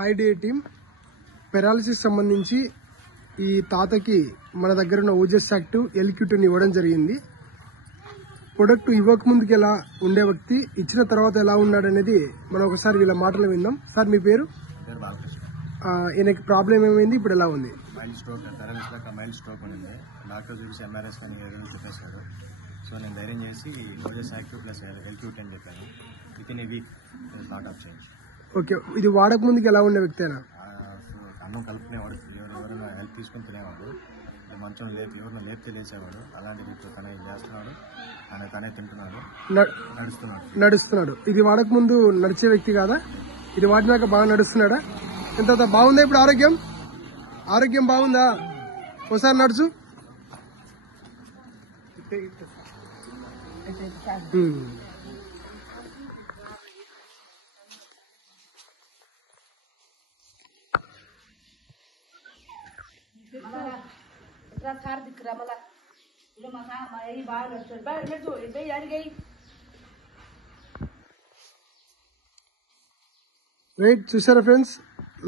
High day team paralysis సంబంధించి ఈ తాతకి మన దగ్గర ఉన్న ఓజస్ యాక్టివ్ ఎల్క్యూటిన్ ఇవ్వడం జరిగింది. ప్రొడక్ట్ ఇవ్వక ముందుకు ఎలా ఉండే వ్యక్తి ఇచ్చిన తర్వాత ఎలా ఉన్నాడనేది మనం ఒకసారి వీళ్ళ మాటలు విందాం. సార్ మీ పేరు? ఈయనకి ప్రాబ్లం ఏమైంది, ఇప్పుడు ఎలా ఉంది? మైల్డ్ స్ట్రోక్, మైల్డ్ స్ట్రోక్ ఉంది. డాక్టర్ చూసి ఎంఆర్ఐ స్కానింగ్ చెప్పేశారు. సో నేను ధైర్యం చేసి ఓజస్ యాక్టివ్ ప్లస్ ఎల్క్యూటిన్ అని చెప్పాను. With in a week lot of change. Okay, ఇది వాడక ముందుకు ఎలా ఉండే వ్యక్తి అయినా? అన్నం కలుపుకునేవాడు, ఎవరైనా హెల్ప్ తీసుకుని తినేవాడు, మంచం ఎవరైనా లేపితే లేచేవాడు. అలాంటివి ఇప్పుడు తనే చేస్తున్నాడు, తనే తింటున్నాడు, నడుస్తున్నాడు. ఇది వాడక ముందు నడిచే వ్యక్తి కాదా? ఇది వాడినాక బాగా నడుస్తున్నాడా? ఎంత బాగుందా ఇప్పుడు? ఆరోగ్యం బాగుందా? ఒకసారి నడుచు. రైట్, చూసారా ఫ్రెండ్స్,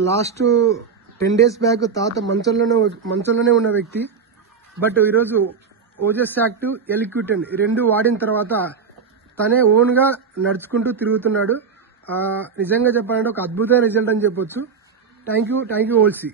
లాస్ట్ 10 days బ్యాక్ తాత మంచంలోనే ఉన్న వ్యక్తి, బట్ ఈరోజు ఓజస్ యాక్టివ్ ఎల్క్యూటిన్ ఈ రెండు వాడిన తర్వాత తనే ఓన్ గా నడుచుకుంటూ తిరుగుతున్నాడు. నిజంగా చెప్పాలంటే ఒక అద్భుతమైన రిజల్ట్ అని చెప్పొచ్చు. Thank you ఓల్సీ.